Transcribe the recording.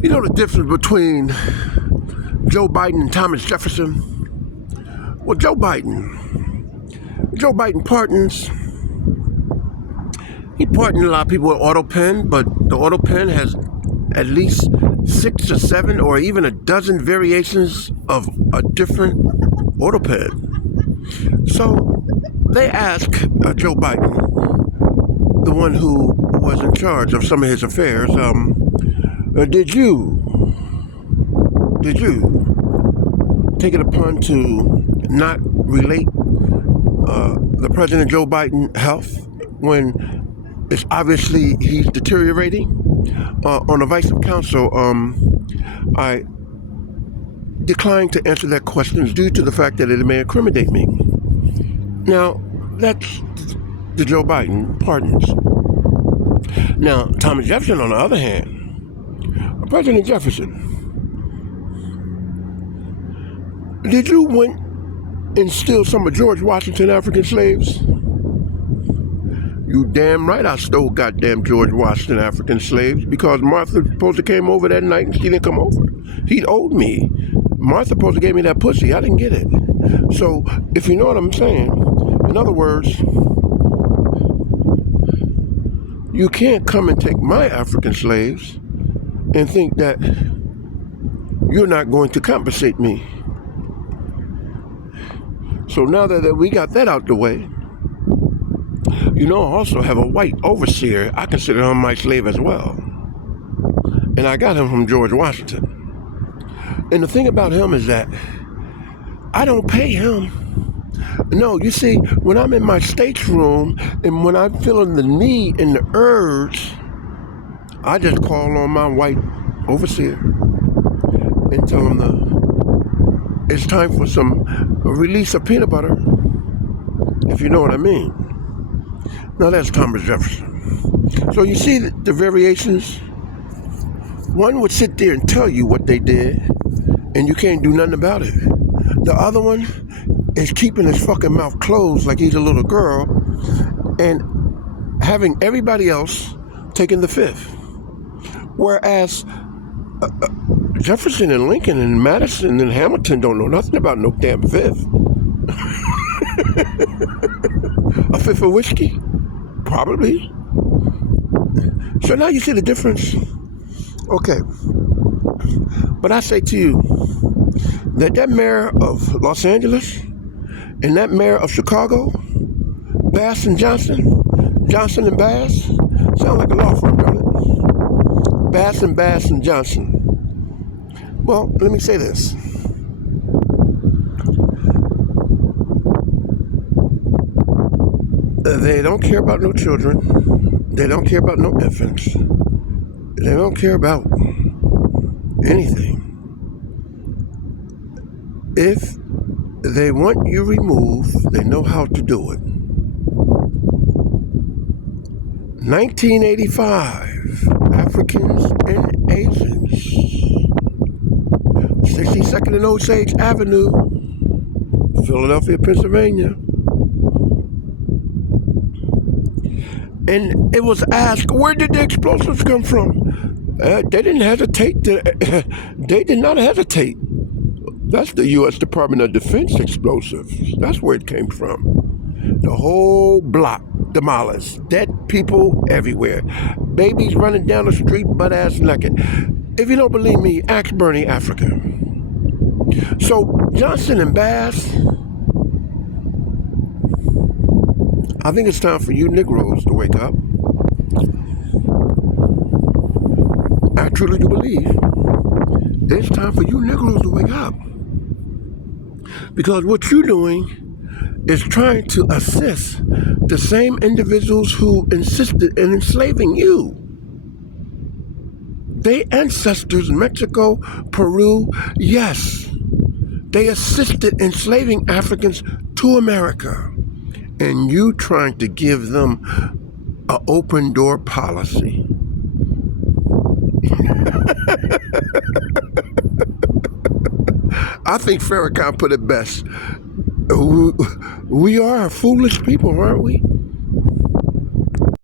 You know the difference between Joe Biden and Thomas Jefferson? Well, Joe Biden pardons. He pardoned a lot of people with auto pen, but the auto pen has at least 6 or 7 or even a dozen variations of a different auto pen. So they asked Joe Biden, the one who was in charge of some of his affairs, did you take it upon to not relate the President Joe Biden health when it's obviously he's deteriorating? On the Vice Council, I declined to answer that question due to the fact that it may incriminate me. Now, that's the Joe Biden pardons. Now, Thomas Jefferson, on the other hand, President Jefferson, did you went and steal some of George Washington's African slaves? You damn right I stole goddamn George Washington African slaves because Martha supposed to came over that night and she didn't come over. He owed me. Martha supposed to gave me that pussy. I didn't get it. So, if you know what I'm saying, in other words, you can't come and take my African slaves and think that you're not going to compensate me. So now that we got that out the way, you know, I also have a white overseer. I consider him my slave as well. And I got him from George Washington. And the thing about him is that I don't pay him. No, you see, when I'm in my stateroom and when I'm feeling the need and the urge, I just call on my white overseer and tell him it's time for some release of peanut butter, if you know what I mean. Now that's Thomas Jefferson. So you see the variations? One would sit there and tell you what they did, and you can't do nothing about it. The other one is keeping his fucking mouth closed like he's a little girl, and having everybody else taking the fifth. Whereas Jefferson and Lincoln and Madison and Hamilton don't know nothing about no damn fifth. A fifth of whiskey? Probably. So now you see the difference? Okay. But I say to you that mayor of Los Angeles and that mayor of Chicago, Bass and Johnson and Bass, sound like a law firm, don't it? Bass and Johnson. Well, let me say this. They don't care about no children. They don't care about no infants. They don't care about anything. If they want you removed, they know how to do it. 1985, Africans and Asians. 62nd and Osage Avenue, Philadelphia, Pennsylvania. And it was asked, where did the explosives come from? They didn't hesitate. They did not hesitate. That's the U.S. Department of Defense explosives. That's where it came from. The whole block demolished. Dead people everywhere. Babies running down the street butt-ass naked. If you don't believe me, ask Bernie, Africa. So Johnson and Bass, I think it's time for you Negroes to wake up. I truly do believe it's time for you Negroes to wake up. Because what you're doing is trying to assist the same individuals who insisted in enslaving you. Their ancestors, Mexico, Peru, yes, they assisted enslaving Africans to America. And you trying to give them an open door policy. I think Farrakhan put it best. We are foolish people, aren't we?